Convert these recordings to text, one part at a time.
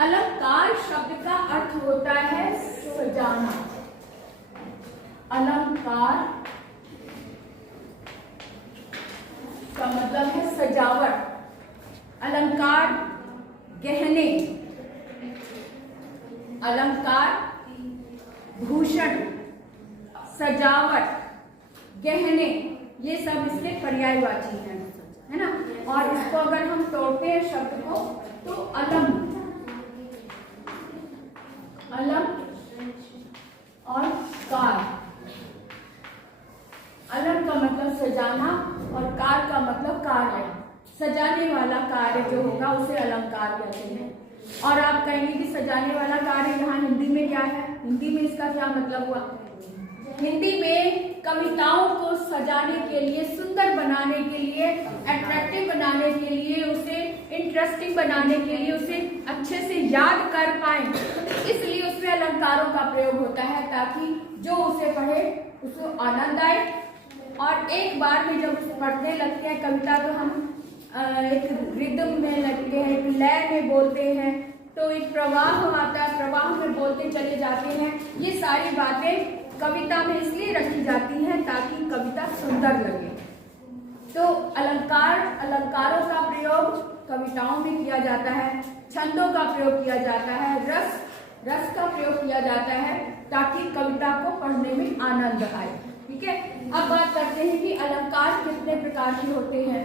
अलंकार शब्द का अर्थ होता है सजाना। अलंकार का मतलब है सजावट। अलंकार गहने, अलंकार भूषण, सजावट, गहने, ये सब इसके पर्यायवाची हैं, है ना। और इसको अगर हम तोड़ते हैं शब्द को तो अलम, अलम और कार। अलम का मतलब सजाना और कार का मतलब कार्य। सजाने वाला कार्य जो होगा उसे अलंकार कहते हैं। और आप कहेंगे कि सजाने वाला कार्य यहाँ हिंदी में क्या है, हिंदी में इसका क्या मतलब हुआ। हिंदी में कविताओं को सजाने के लिए, सुंदर बनाने के लिए, अट्रैक्टिव बनाने के लिए, उसे इंटरेस्टिंग बनाने के लिए, उसे अच्छे से याद कर पाए, इसलिए उसमें अलंकारों का प्रयोग होता है ताकि जो उसे पढ़े उसको आनंद आए। और एक बार में जब उसे पढ़ने लगते हैं कविता तो हम एक रिदम में लगते हैं, एक लय में बोलते हैं, तो एक प्रवाह आता है, प्रवाह में बोलते चले जाते हैं। ये सारी बातें कविता में इसलिए रखी जाती है ताकि कविता सुंदर लगे। तो अलंकार, अलंकारों का प्रयोग कविताओं में किया जाता है, छंदों का प्रयोग किया जाता है, रस, रस का प्रयोग किया जाता है ताकि कविता को पढ़ने में आनंद आए। ठीक है, अब बात करते हैं कि अलंकार कितने प्रकार के होते हैं,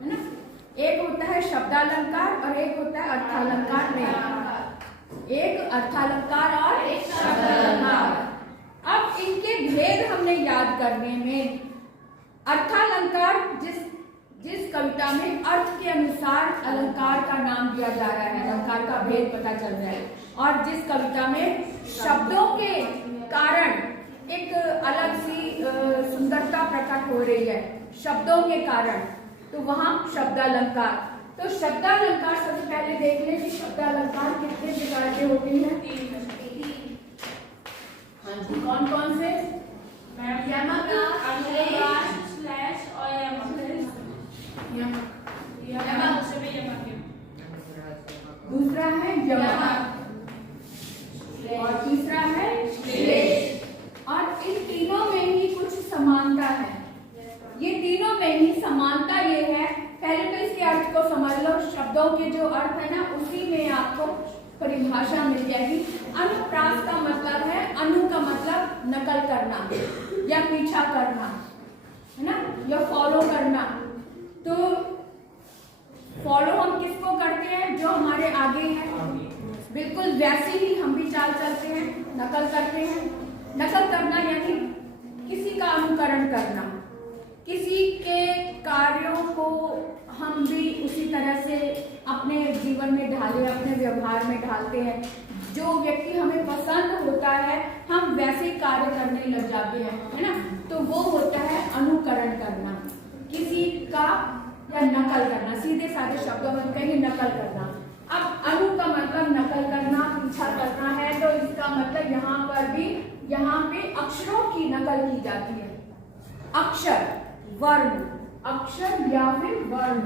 है ना। एक होता है शब्दालंकार और एक होता है अर्थालंकार। में एक अर्थालंकार और एक शब्दालंकार। अब इनके भेद हमने याद करने में, अर्थालंकार जिस कविता में अर्थ के अनुसार अलंकार का नाम दिया जा रहा है, अलंकार का भेद पता चल रहा है, और जिस कविता में शब्दों के कारण एक अलग सी सुंदरता प्रकट हो रही है, शब्दों के कारण, तो वहां शब्दालंकार। तो शब्दालंकार सबसे पहले देख लें कि शब्दालंकार कितने प्रकार के होते हैं। हाँ जी, कौन कौन से? दूसरा है यमक और तीसरा है श्लेष। और इन तीनों में ही कुछ समानता है। ये तीनों में ही समानता ये है, पहले तो इसके अर्थ को समझ लो। शब्दों के जो अर्थ है ना, उसी में आपको परिभाषा मिल जाएगी। अनुप्रास का मतलब है, अनु का मतलब नकल करना या पीछा करना, है ना, या फॉलो करना। तो फॉलो हम किसको करते हैं? जो हमारे आगे है, बिल्कुल वैसे ही हम भी चाल चलते हैं, नकल करते हैं। नकल करना यानी किसी का अनुकरण करना, किसी के कार्यों को हम भी उसी तरह से अपने जीवन में ढाले, अपने व्यवहार में ढालते हैं। जो व्यक्ति हमें पसंद होता है हम वैसे कार्य करने लग जाते हैं, है ना। तो वो होता है अनुकरण करना, किसी का या नकल करना। सीधे साधे शब्दों में कहीं नकल करना। अब अनु का मतलब नकल करना, पीछा करना है, तो इसका मतलब यहाँ पर भी, यहाँ पे अक्षरों की नकल की जाती है। अक्षर, वर्ण, अक्षर या फिर वर्ण।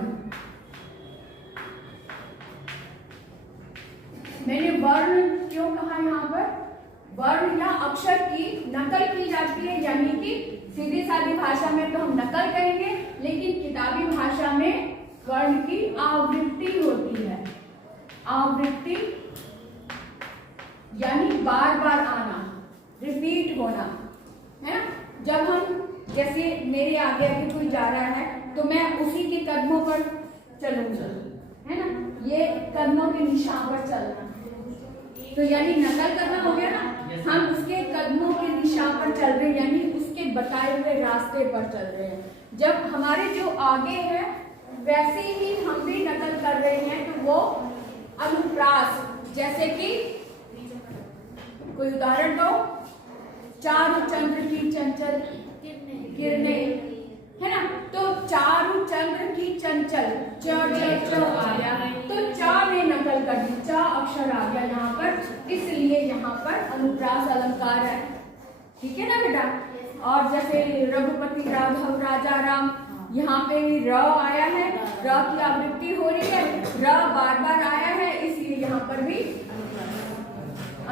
मैंने वर्ण क्यों कहा यहाँ पर? वर्ण या अक्षर की नकल की जाती है, यानी कि सीधी सादी भाषा में तो हम नकल कहेंगे, लेकिन किताबी भाषा में वर्ण की आवृत्ति होती है। आवृत्ति यानी बार बार आना, रिपीट होना, है ना। जब हम, जैसे मेरे आगे आगे कोई जा रहा है तो मैं उसी के कदमों पर चलूंगा, है ना, ये कदमों के निशान पर चलना, तो यानी नकल करना हो गया ना। हम उसके कदमों के निशान पर चल रहे हैं, यानी उसके बताए हुए रास्ते पर चल रहे हैं। जब हमारे जो आगे है वैसे ही हम भी नकल कर रहे हैं, तो वो अनुप्रास। जैसे कि कोई उदाहरण दो। चारु चंद्र की चंचल किरणें, है ना, तो चारु चंद्र की चंचल, च आ गया, तो चा ने नकल कर दी, चा अक्षर आ गया यहाँ पर, इसलिए यहाँ पर अनुप्रास अलंकार है। ठीक है ना बेटा। और जैसे रघुपति राघव राजा राम, यहाँ पे र आया है, र की आवृत्ति हो रही है, र बार बार आया है, इसलिए यहाँ पर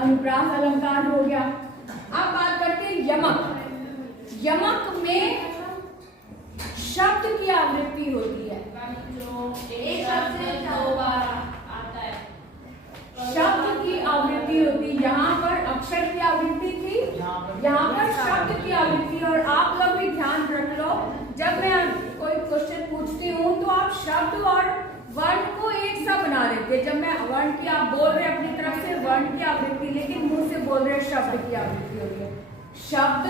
अनुप्रास अलंकार हो गया। अब बात करते हैं यमक। यमक में शब्द की आवृत्ति होती है, एक शब्द से 2 बार आता है। शब्द की आवृत्ति होती, यहाँ पर अक्षर की आवृत्ति थी, यहाँ पर शब्द की आवृत्ति। और आप लोग भी ध्यान रख लो, जब मैं कोई क्वेश्चन पूछती हूँ तो आप शब्द और वर्ण को एक सा बना लेते। जब मैं वर्ण की, आप बोल रहे अपनी तरफ से वर्ण की आवृत्ति, लेकिन मुंह से बोल रहे शब्द की आवृत्ति होती है। शब्द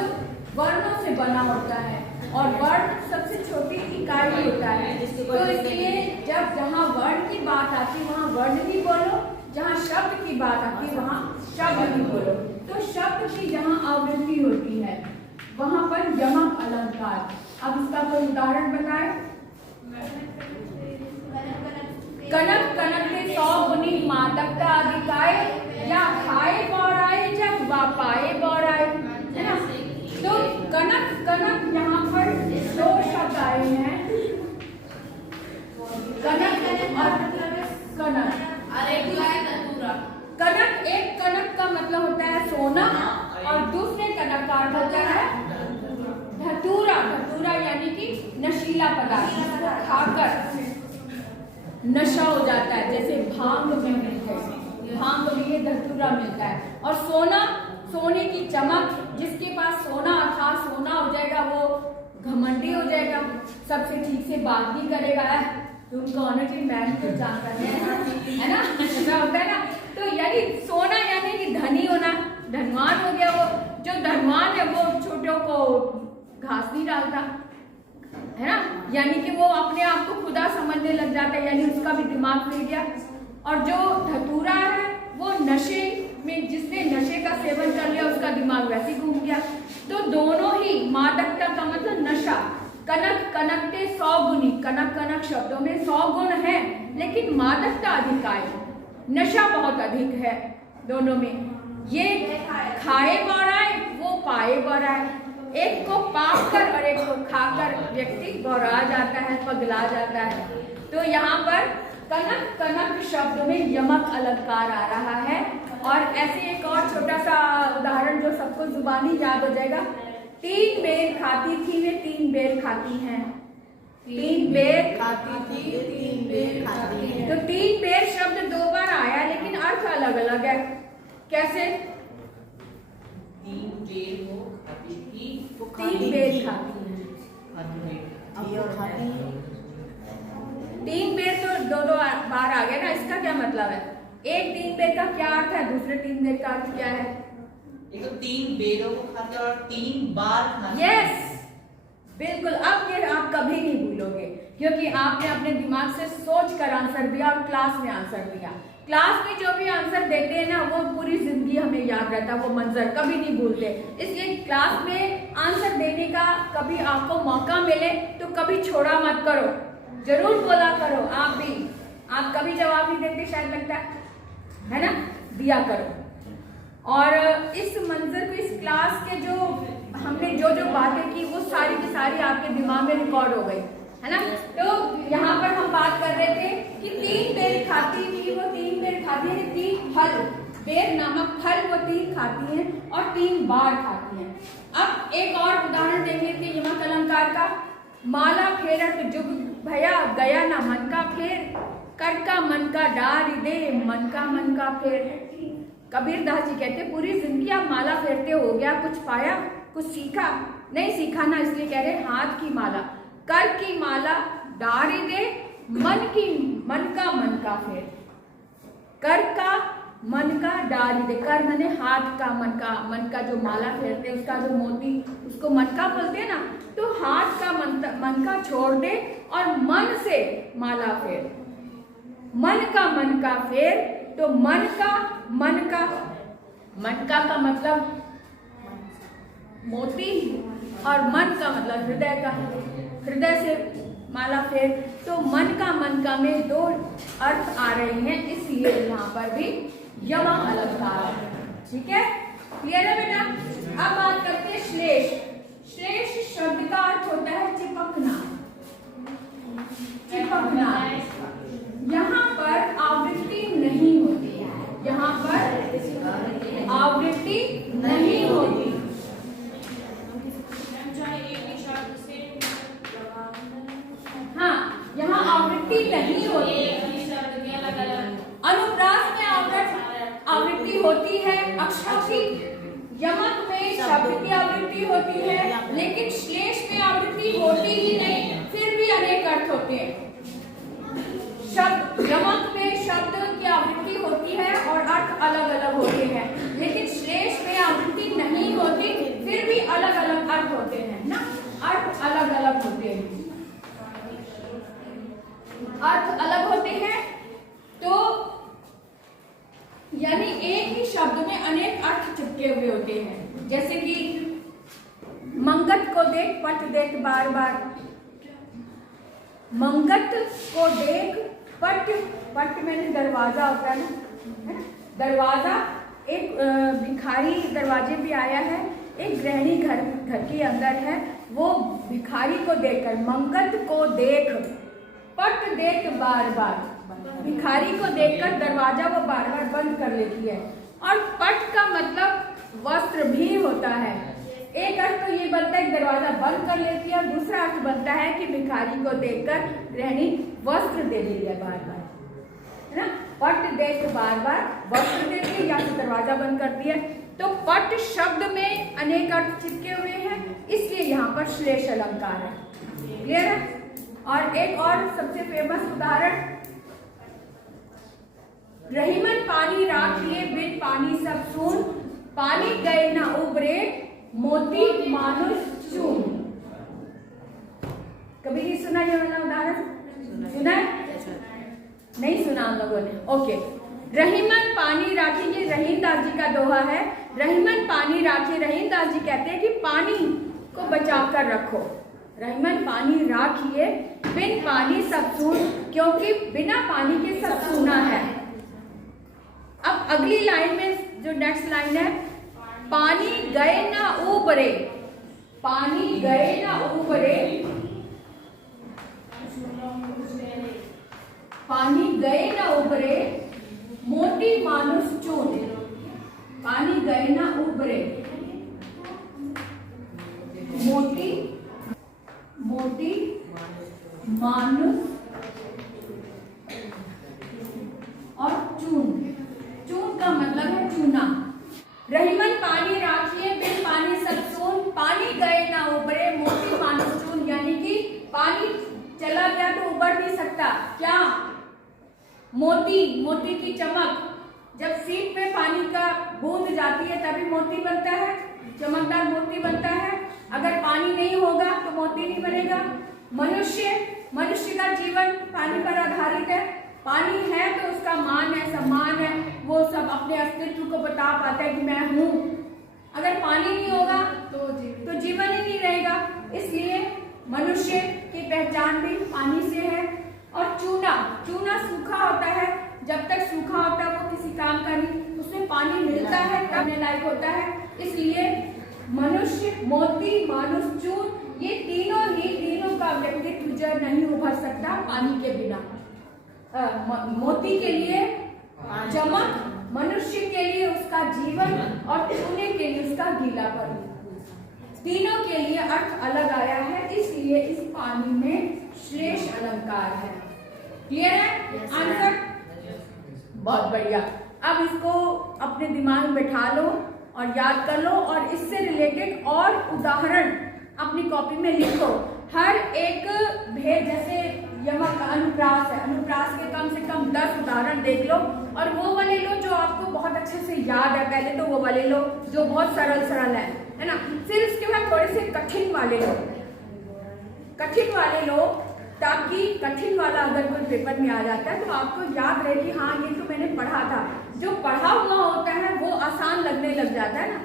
वर्णों से बना होता है और वर्ण सबसे छोटी इकाई होता है। तो इसलिए जब जहाँ वर्ण की बात आती वहाँ वर्ण भी बोलो, जहाँ शब्द की बात आती वहाँ शब्द भी बोलो। तो शब्द की जहाँ आवृत्ति होती है वहाँ पर यमक अलंकार। अब इसका कोई उदाहरण बताए। कनक कनकते 100 गुनी मादकता अधिकाय, या खाए बौराए जब वापाए बौराए, है ना। तो कनक कनक यहाँ पर 2 शब्द आए हैं, कनक और कनक। कनक, एक कनक का मतलब होता है सोना और दूसरे कनक का अर्थ होता है धतूरा। धतूरा यानी कि नशीला पदार्थ, खाकर नशा हो जाता है, जैसे भांग में मिलता है, भांग में ये धतूरा मिलता है। और सोना, सोने की चमक, जिसके पास सोना अर्थात सोना हो जाएगा वो घमंडी हो जाएगा, सबसे ठीक से बात भी करेगा। तुम कौन है कि मैं तो जानता है ना, ऐसा होता है ना। तो यानी सोना यानी कि धनी होना, धनवान हो गया वो। जो धनवान है वो छोटों को घास नहीं डालता, है ना, यानी कि वो अपने आप को खुदा समझने लग जाता है, यानी उसका भी दिमाग फिर गया। और जो धतूरा है वो नशे में, जिसने नशे का सेवन कर लिया उसका दिमाग वैसे ही घूम गया। तो दोनों ही, मादकता का मतलब नशा, कनक कनकते 100 गुनी, कनक कनक शब्दों में 100 गुण है, लेकिन मादकता अधिक है, नशा बहुत अधिक है दोनों में। ये खाए बौराए, वो पाए बौराए। एक को पाक कर और एक को खाकर व्यक्ति बौरा जाता है, पगला जाता है। तो यहाँ पर कनक कनक शब्द में यमक अलंकार आ रहा है। और ऐसे एक और छोटा सा उदाहरण जो सबको जुबानी याद हो जाएगा। 3 बेर खाती थी वे 3 बेर खाती हैं। 3 बेर खाती थी 3 बेर खाती है। तो 3 बेर शब्द 2 बार आया, लेकिन अर्थ अलग अलग है। कैसे? 3 बेर वो खाती थी, 3 बेर खाती है, 3 बेर तो 2 बार आ गया ना। इसका क्या मतलब है? एक 3 बेर का क्या अर्थ है, दूसरे 3 बेर का अर्थ क्या है? एक 3 बेरों को खाते और 3 बार खाते। यस, बिल्कुल। अब ये आप कभी नहीं भूलोगे, क्योंकि आपने अपने दिमाग से सोच कर आंसर दिया और क्लास में आंसर दिया। क्लास में जो भी आंसर देते हैं ना, वो पूरी जिंदगी हमें याद रहता है, वो मंजर कभी नहीं भूलते। इसलिए क्लास में आंसर देने का कभी आपको मौका मिले तो कभी छोड़ा मत करो, जरूर बोला करो। आप भी, आप कभी जवाब नहीं देते शायद, लगता है ना, दिया करो। और इस मंजर को, इस क्लास के जो हमने जो जो बातें की वो सारी की सारी आपके दिमाग में रिकॉर्ड हो गई, है ना। तो यहाँ पर हम बात कर रहे थे कि 3 बेर खाती थी, वो 3 बेर खाती है, 3 फल, बेर नामक फल वो 3 खाती हैं और 3 बार खाती हैं। अब एक और उदाहरण देख लेते हैं यमक अलंकार का। माला फेरत जुग भया गया ना मन का फेर, कर का मन का डार दे मन का फेर। कबीरदास जी कहते पूरी जिंदगी आप माला फेरते हो गया, कुछ पाया, कुछ सीखा? नहीं सीखा ना, इसलिए कह रहे हाथ की माला, कर की माला डारी दे, मन का फेर। कर का मन का डारी दे, कर मैंने हाथ का, मन का जो माला फेरते हैं उसका जो मोती, उसको मन का बोलते हैं ना। तो हाथ का मन का छोड़ दे और मन से माला फेर। मन का फेर, तो मन का मतलब मोती और मन का मतलब हृदय का, हृदय से माला फेर। तो मन का में 2 अर्थ आ रहे हैं, इसलिए यहाँ पर भी यमक अलंकार है। ठीक है, क्लियर है बेटा? अब बात करते हैं श्लेष। श्लेष शब्द का अर्थ होता है चिपकना, चिपकना। यहाँ पर आवृत्ति नहीं होती है, यहाँ पर आवृत्ति नहीं होती। हाँ, यहाँ आवृत्ति नहीं होती। अनुप्रास में आवृत्ति होती है अक्षरों की, यमक में शब्द की आवृत्ति होती है, लेकिन श्लेष में आवृत्ति होती ही नहीं, फिर भी अनेक अर्थ होते हैं। शब्द यमक में शब्द की आवृत्ति होती है और अर्थ अलग अलग होते हैं, लेकिन श्लेष में आवृत्ति नहीं होती, फिर भी अलग अलग अर्थ होते हैं ना, अर्थ अलग अलग होते हैं, अर्थ अलग होते हैं। तो यानी एक ही शब्द में अनेक अर्थ चिपके हुए होते हैं। जैसे कि मंगत को देख पट देख बार बार, मंगत को देख पट, पट मैंने दरवाजा होता है ना, दरवाजा। एक भिखारी दरवाजे पे आया है, एक गृहिणी घर के अंदर है, वो भिखारी को देखकर मंगत को देख पट देख बार बार, भिखारी को देखकर दरवाजा वो बार बार बंद कर लेती है। और पट का मतलब वस्त्र भी होता है। एक अर्थ तो ये बनता है कि दरवाजा बंद कर लेती है, और दूसरा अर्थ बनता है कि भिखारी को देखकर गृहिणी वस्त्र दे देती है बार बार, है ना। पट देख बार बार वस्त्र देती है या तो दरवाजा बंद करती है। तो पट शब्द में अनेक अर्थ चिपके हुए हैं, इसलिए यहाँ पर श्लेष अलंकार है। क्लियर है। और एक और सबसे फेमस उदाहरण, रहीमन पानी राखिए बिन पानी सब सून, पानी गए न उबरे मोती मानुष चून। कभी नहीं सुना ये वाला उदाहरण? सुना है? नहीं सुना हम लोगों ने। ओके, रहीमन पानी राखिए, ये रहीमदास जी का दोहा है। रहीमन पानी राखिए, रहीमदास जी कहते हैं कि पानी को बचा कर रखो। रहीमन पानी राखिए बिन पानी सब सून, क्योंकि बिना पानी के सब सूना है। अब अगली लाइन में जो नेक्स्ट लाइन है, पानी गए ना उबरे, पानी गए ना उबरे, पानी गए ना उबरे मोती मानुष चून, पानी गए ना उबरे मोती, मोती मानुष और चून। चून का मतलब है चूना। रहीमन पानी राखिए बिन पानी सब सून, पानी गए ना उबरे मोती मानुष चून, यानी कि पानी चला गया तो उबर नहीं सकता। क्या? मोती, मोती की चमक, जब सीप में पानी का बूंद जाती है तभी मोती बनता है, चमकदार मोती बनता है। अगर पानी नहीं होगा तो मोती नहीं बनेगा। मनुष्य, मनुष्य का जीवन पानी पर आधारित है। पानी है तो उसका मान है, सम्मान है, वो सब अपने अस्तित्व को बता पाता है कि मैं हूँ। अगर पानी नहीं होगा तो जीवन ही नहीं रहेगा। इसलिए मनुष्य की पहचान भी पानी से है। और चूना, चूना सूखा होता है, जब तक सूखा होता है वो किसी काम का नहीं, उसमें पानी मिलता है तब लायक होता है। इसलिए मनुष्य, मोती, मानुष, चून, ये तीनों का व्यक्तित्व जो नहीं उभर सकता पानी के बिना। मोती के लिए चमक, मनुष्य के लिए उसका जीवन और चूने के लिए उसका गीलापन, तीनों के लिए अर्थ अलग आया है, इसलिए इस पानी में श्लेष अलंकार है। क्लियर है आंसर? बहुत बढ़िया। अब इसको अपने दिमाग में बैठा लो और याद कर लो, और इससे रिलेटेड और उदाहरण अपनी कॉपी में लिखो। हर एक भेद, जैसे यमक अनुप्रास है, अनुप्रास के कम से कम 10 उदाहरण देख लो, और वो वाले लो जो आपको बहुत अच्छे से याद है। पहले तो वो वाले लो जो बहुत सरल सरल है ना। फिर उसके बाद थोड़े से कठिन वाले लो, कठिन वाले लो, ताकि कठिन वाला अगर कोई पेपर में आ जाता है तो आपको याद रहे कि हाँ ये तो मैंने पढ़ा था। जो पढ़ा हुआ होता है वो आसान लगने लग जाता है ना,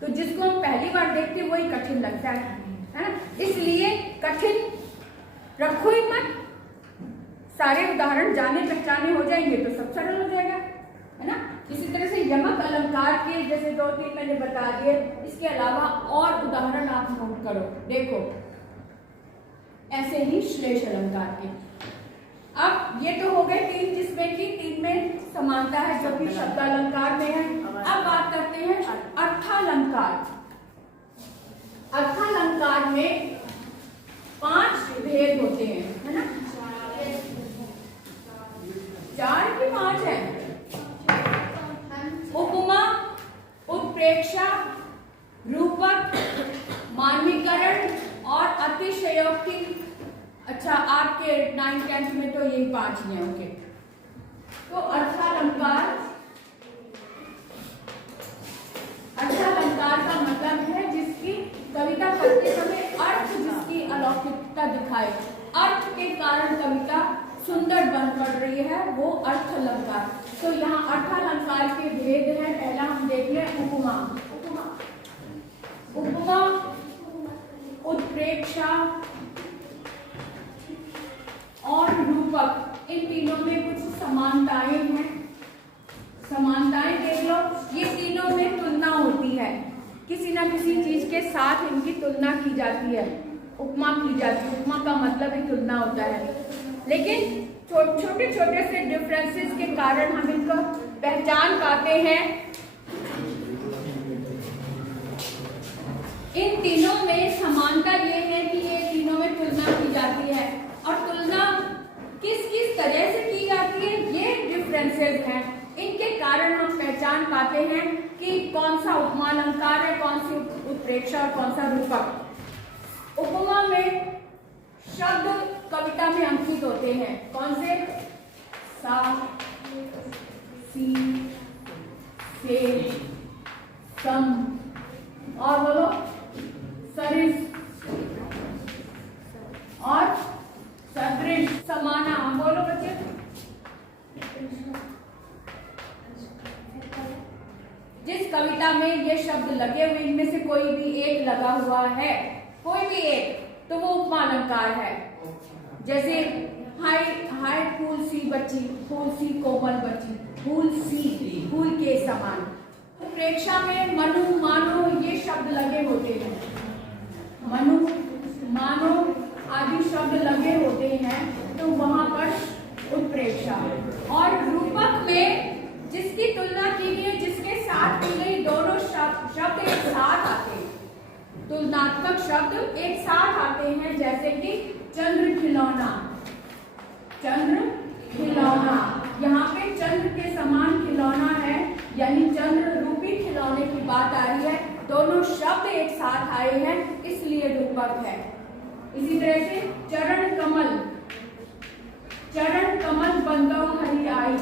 तो जिसको हम पहली बार देखते हैं वही कठिन लगता है ना। इसलिए कठिन रखो ही मत, सारे उदाहरण जाने पहचाने हो जाएंगे तो सब सरल हो जाएगा, है ना। इसी तरह से यमक अलंकार के जैसे 2-3 मैंने बता दिए, इसके अलावा और उदाहरण आप नोट करो, देखो ऐसे ही श्लेष अलंकार के। अब ये तो हो गए 3, जिसमें कि 3 में समानता है जो कि शब्दालंकार में है। अब बात करते हैं अर्थालंकार। अर्थालंकार में 5 भेद होते हैं, है ना? 4 कि 5 है? उपमा, उत्प्रेक्षा, रूपक, मानवीकरण और अतिशयोक्ति। अच्छा, आपके 9th 10th में तो यही 5 ही हैं। ओके, तो अर्थालंकार का मतलब है जिसकी कविता पढ़ते समय अर्थ जिसकी अलौकिकता दिखाए, अर्थ के कारण कविता सुंदर बन पड़ रही है, वो अर्थालंकार। तो यहाँ अर्थालंकार के भेद हैं। पहला हम देख लें उपमा। उपमा, उत्प्रेक्षा और रूपक, इन तीनों में कुछ समानताएं हैं। समानताएं देख लो, ये तीनों में तुलना होती है, किसी ना किसी चीज के साथ इनकी तुलना की जाती है, उपमा की जाती है। उपमा का मतलब ही तुलना होता है, लेकिन छोटे छोटे से डिफरेंसेस के कारण हम इनको पहचान पाते हैं। इन तीनों में समानता ये है कि ये तीनों में तुलना की जाती है, और तुलना किस किस तरह से की जाती है, ये डिफरेंसेस हैं। इनके कारण हम पहचान पाते हैं कि कौन सा उपमा अलंकार है, कौन सी उत्प्रेक्षा और कौन सा रूपक। उपमा में शब्द कविता में अंकित होते हैं। कौन से? सा, सी, से, सम, और बोलो सरिस और सदृश, समाना। बोलो बच्चे। जिस कविता में ये शब्द लगे हुए, इनमें से कोई भी एक लगा हुआ है, कोई भी एक, तो वो उपमा अलंकार है। जैसे हाय फूल सी बच्ची, फूल सी कोमल बच्ची, फूल सी, फूल के समान। उत्प्रेक्षा में मनु, मानो ये शब्द लगे होते हैं। मनु, मानो आदि शब्द लगे होते हैं, तो वहां पर उत्प्रेक्षा। और रूपक में जिसकी तुलना की गई, जिसके साथ की गई, दोनों शब्द एक साथ आते हैं, तुलनात्मक शब्द एक साथ आते हैं। जैसे कि चंद्र खिलौना, चंद्र खिलौना, यहाँ पे चंद्र के समान खिलौना है, यानी चंद्र रूपी खिलौने की बात आ रही है। दोनों शब्द एक साथ आए हैं, इसलिए रूपक है। इसी तरह से चरण कमल, चरण कमल बंदो हरि आई,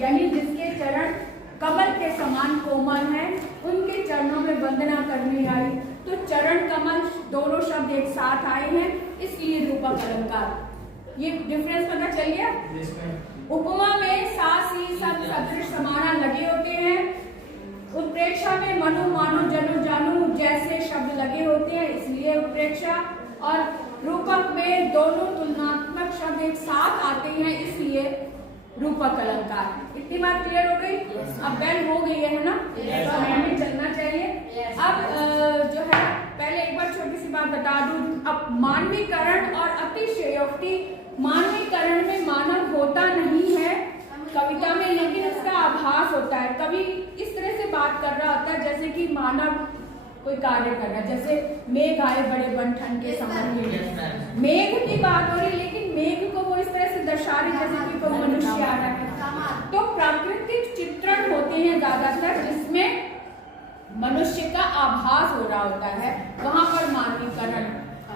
यानी जिसके चरण कमल के समान कोमल हैं, उनके चरणों में वंदना करने आई। तो चरण कमल दोनों शब्द एक साथ आए हैं, इसलिए रूपक अलंकार। ये डिफरेंस पता चल गया? उपमा में सा, सी, सब, सदृश, समाना लगे होते हैं। उत्प्रेक्षा में मनु, मानो, जनु, जानू जैसे शब्द लगे होते हैं, इसलिए उत्प्रेक्षा। और रूपक में दोनों तुलनात्मक शब्द एक साथ आते हैं, इसलिए रूपक अलंकार। इतनी बात क्लियर हो गई? अब बेल हो गई है ना? तो हमें चलना चाहिए। अब जो है, पहले एक बार छोटी सी बात बता दूं। अब मानवीकरण और अतिशयोक्ति, मानवीकरण में मानव होता नहीं है कविता में, लेकिन उसका आभास होता है। कवि इस तरह से बात कर रहा होता है जैसे कि मानव कोई कार्य कर रहा है। जैसे मेघ आए बड़े बंठन के समान, मेघ की बात हो रही, लेकिन मेघ को वो इस तरह से दर्शा रही जैसे कि कोई मनुष्य आ रहा है। तो प्राकृतिक चित्रण होते हैं ज्यादातर, जिसमें मनुष्य का आभास हो रहा होता है, वहां पर मानवीकरण।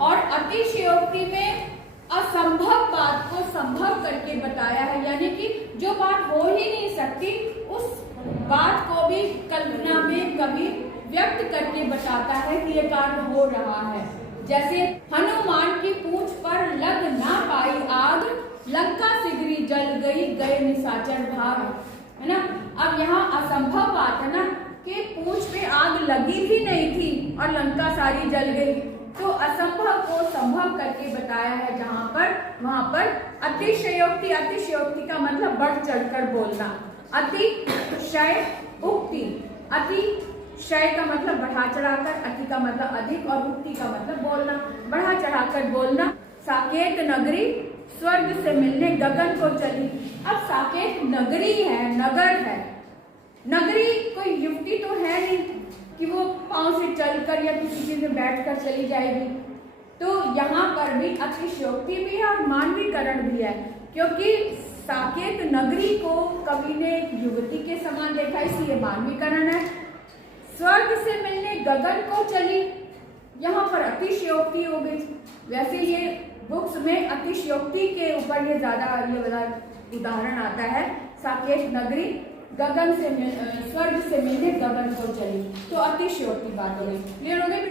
और अतिशयोक्ति में असंभव बात को संभव करके बताया है, यानी कि जो बात हो ही नहीं सकती, उस बात को भी कल्पना में कवि व्यक्त करके बताता है कि ये कार्य हो रहा है। जैसे हनुमान की पूंछ पर लग ना पाई आग, लंका सिगरी जल गई, गए निशाचर भाग, है ना? अब यहाँ असंभव बात है ना कि पूंछ पे आग लगी भी नहीं थी और लंका सारी जल गई। तो असंभव को संभव करके बताया है जहां पर, वहां पर अतिशयोक्ति, अतिशयोक्ति का मतलब बढ़ चढ़कर बोलना। अतिशय उक्ति, अतिशय का मतलब बढ़ा चढ़ाकर, अति का मतलब अधिक और उक्ति का मतलब बोलना, बढ़ा चढ़ाकर बोलना। साकेत नगरी स्वर्ग से मिलने गगन को चली। अब साकेत नगरी है, नगर है। नगरी कोई युक्ति तो है नहीं कि वो पांव से चलकर या किसी चीज में बैठकर चली जाएगी। तो यहाँ पर भी अतिशयोक्ति भी है और मानवीकरण भी है, क्योंकि साकेत नगरी को कवि ने युवती के समान देखा, इसलिए मानवीकरण है। स्वर्ग से मिलने गगन को चली, यहाँ पर अतिशयोक्ति हो गई। वैसे ये बुक्स में अतिशयोक्ति के ऊपर ये ज्यादा ये वाला उदाहरण आता है। साकेत नगरी गगन से स्वर्ग से मिलने गगन को चली, तो अतिशयोक्ति बात हो गई। क्लियर हो गई?